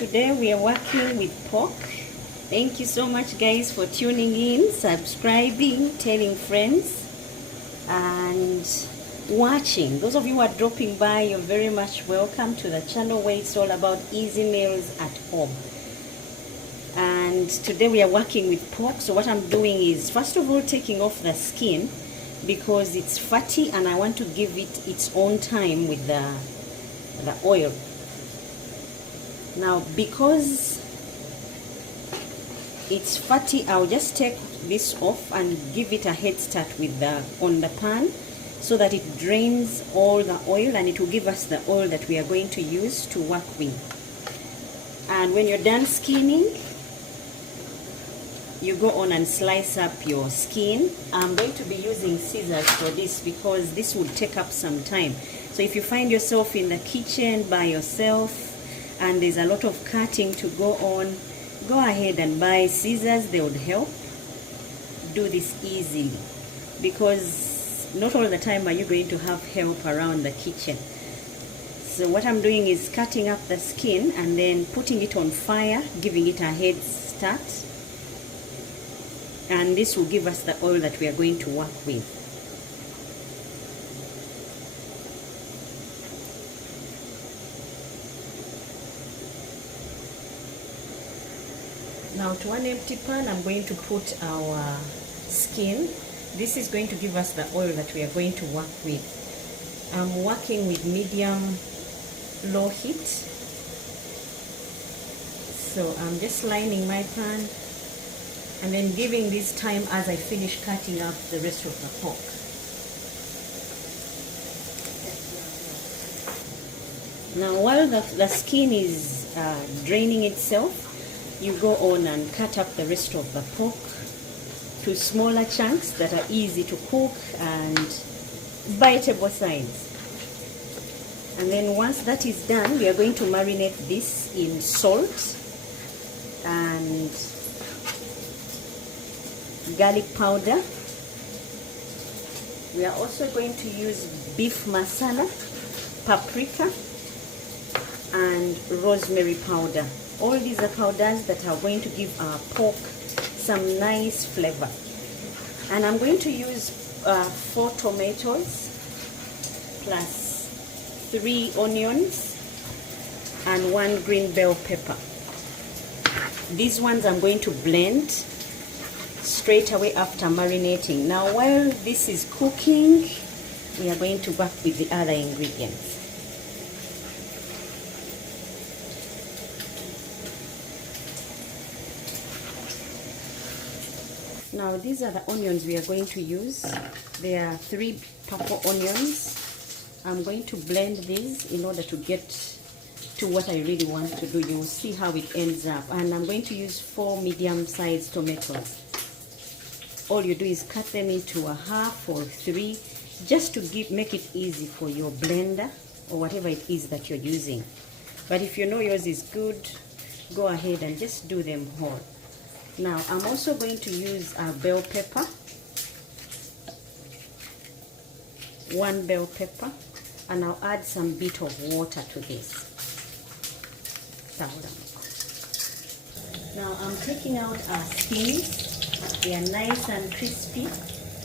Today we are working with pork. Thank you so much guys for tuning in, subscribing, telling friends and watching. Those of you who are dropping by, you're very much welcome to the channel where it's all about easy meals at home. And today we are working with pork. So what I'm doing is first of all taking off the skin because it's fatty and I want to give it its own time with the oil. Now because it's fatty, I'll just take this off and give it a head start with on the pan so that it drains all the oil and it will give us the oil that we are going to use to work with. And when you're done skinning, you go on and slice up your skin. I'm going to be using scissors for this because this would take up some time. So if you find yourself in the kitchen by yourself and there's a lot of cutting to go on, go ahead and buy scissors. They would help. Do this easily because not all the time are you going to have help around the kitchen. So what I'm doing is cutting up the skin and then putting it on fire, giving it a head start. And this will give us the oil that we are going to work with. Now to one empty pan, I'm going to put our skin. This is going to give us the oil that we are going to work with. I'm working with medium-low heat. So I'm just lining my pan and then giving this time as I finish cutting up the rest of the pork. Now while the skin is draining itself, you go on and cut up the rest of the pork to smaller chunks that are easy to cook and biteable size. And then once that is done, we are going to marinate this in salt and garlic powder. We are also going to use beef masala, paprika, and rosemary powder. All these are powders that are going to give our pork some nice flavor. And I'm going to use 4 tomatoes plus 3 onions and 1 green bell pepper. These ones I'm going to blend straight away after marinating. Now while this is cooking, we are going to work with the other ingredients. Now these are the onions we are going to use. There are 3 purple onions. I'm going to blend these in order to get to what I really want to do. You'll see how it ends up. And I'm going to use 4 medium-sized tomatoes. All you do is cut them into a half or 3 just to make it easy for your blender or whatever it is that you're using. But if you know yours is good, go ahead and just do them whole. Now I'm also going to use a bell pepper, 1 bell pepper, and I'll add some bit of water to this. Now I'm taking out our skins. They are nice and crispy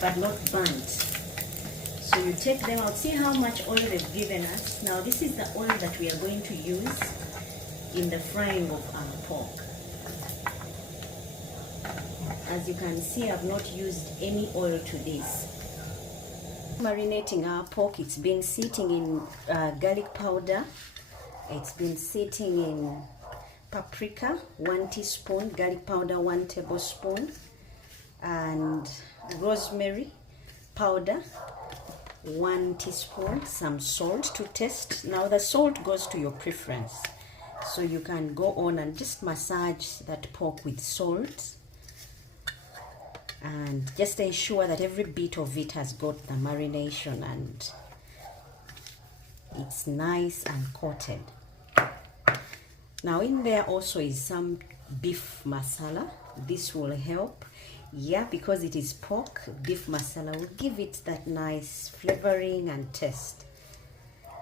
but not burnt. So you take them out. See how much oil they've given us. Now this is the oil that we are going to use in the frying of our pork. As you can see, I've not used any oil to this. Marinating our pork, it's been sitting in garlic powder. It's been sitting in paprika, 1 teaspoon, garlic powder, 1 tablespoon, and rosemary powder, 1 teaspoon, some salt to taste. Now the salt goes to your preference. So you can go on and just massage that pork with salt. And just ensure that every bit of it has got the marination and it's nice and coated. Now in there also is some beef masala. This will help. Yeah, because it is pork, beef masala will give it that nice flavoring and taste.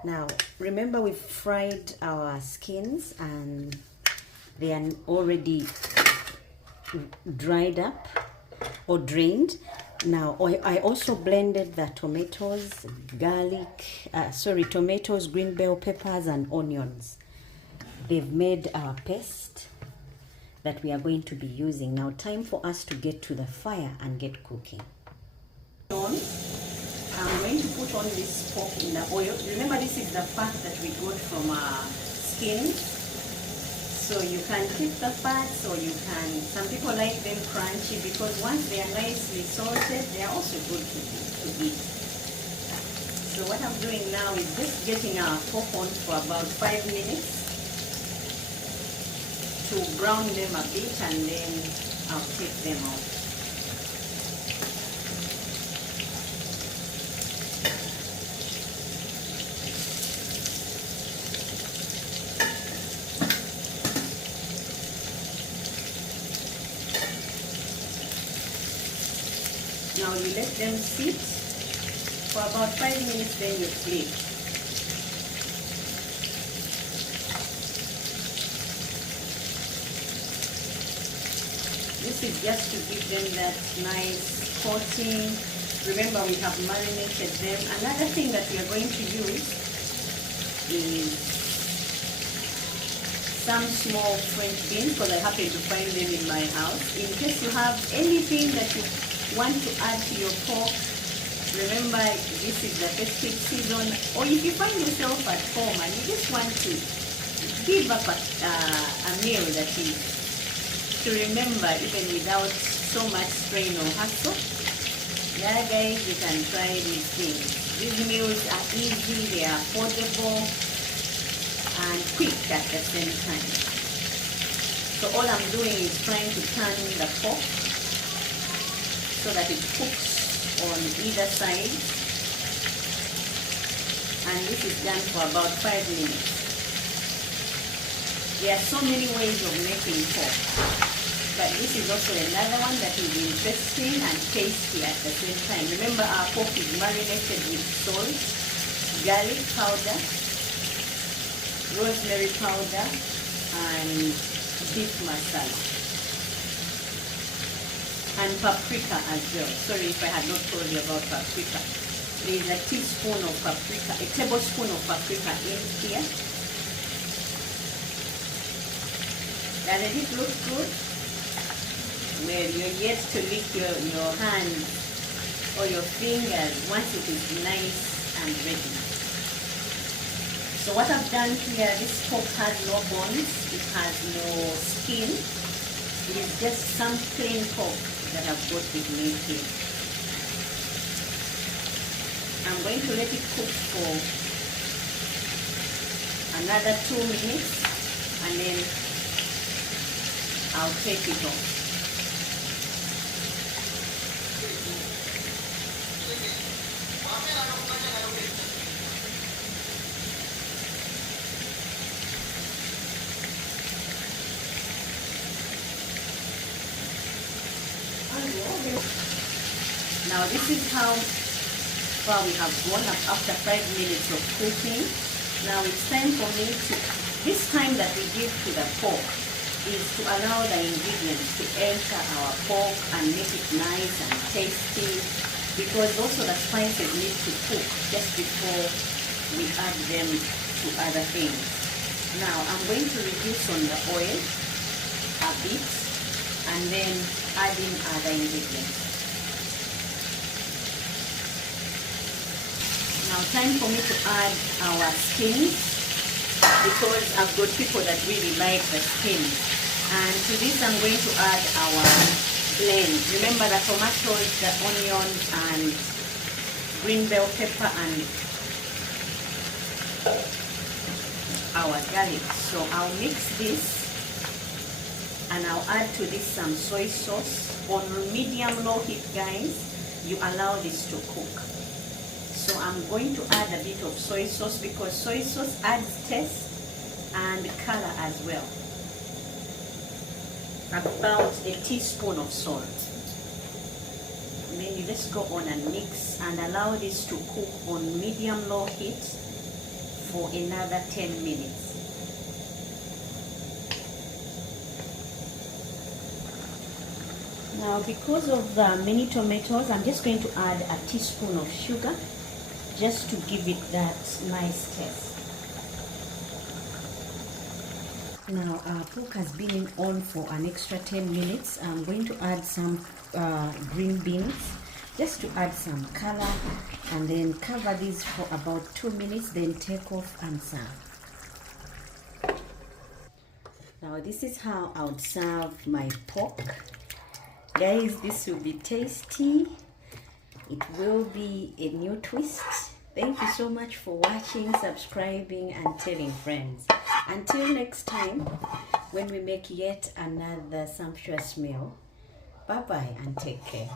Now remember we've fried our skins and They are already dried up or drained. Now I also blended the tomatoes, tomatoes, green bell peppers, and onions. They've made our paste that we are going to be using. Now time for us to get to the fire and get cooking. I'm going to put on this pork in the oil. Remember, this is the fat that we got from our skin. So you can keep the fats, or you can, some people like them crunchy because once they are nicely salted, they are also good to eat. So what I'm doing now is just getting our pork on for about 5 minutes to brown them a bit, and then I'll take them out. Now you let them sit for about 5 minutes, then you flip. This is just to give them that nice coating. Remember, we have marinated them. Another thing that we are going to use is some small French beans, because I happen to find them in my house. In case you have anything that you want to add to your pork, remember this is the festive season, or if you find yourself at home and you just want to give up a meal that is to remember even without so much strain or hassle, yeah guys, you can try these things. These meals are easy, they are affordable and quick at the same time. So all I'm doing is trying to turn the pork so that it cooks on either side, and this is done for about 5 minutes. There are so many ways of making pork, but this is also another one that is interesting and tasty at the same time. Remember, our pork is marinated with salt, garlic powder, rosemary powder, and beef masala. And paprika as well. Sorry if I had not told you about paprika. There is a teaspoon of paprika, a tablespoon of paprika in here. Doesn't it look good? Well, you're yet to lick your hand or your fingers once it is nice and ready. So what I've done here, this pork has no bones, it has no skin. It is just some plain pork that I've got with me here. I'm going to let it cook for another 2 minutes, and then I'll take it off. Now this is how far we have gone after 5 minutes of cooking. Now it's time for me to, this time that we give to the pork is to allow the ingredients to enter our pork and make it nice and tasty, because also the spices need to cook just before we add them to other things. Now I'm going to reduce on the oil a bit and then add in other ingredients. Now time for me to add our skins, because I've got people that really like the skins. And to this I'm going to add our blend. Remember the tomatoes, the onions, and green bell pepper, and our garlic. So I'll mix this, and I'll add to this some soy sauce. On medium-low heat, guys, you allow this to cook. So I'm going to add a bit of soy sauce, because soy sauce adds taste and color as well. About a teaspoon of salt. And then you just go on and mix and allow this to cook on medium-low heat for another 10 minutes. Now, because of the mini tomatoes, I'm just going to add a teaspoon of sugar just to give it that nice taste. Now our pork has been on for an extra 10 minutes. I'm going to add some green beans just to add some color, and then cover this for about 2 minutes, then take off and serve. Now this is how I would serve my pork. Guys, this will be tasty. It will be a new twist. Thank you so much for watching, subscribing, and telling friends. Until next time, when we make yet another sumptuous meal, bye-bye and take care.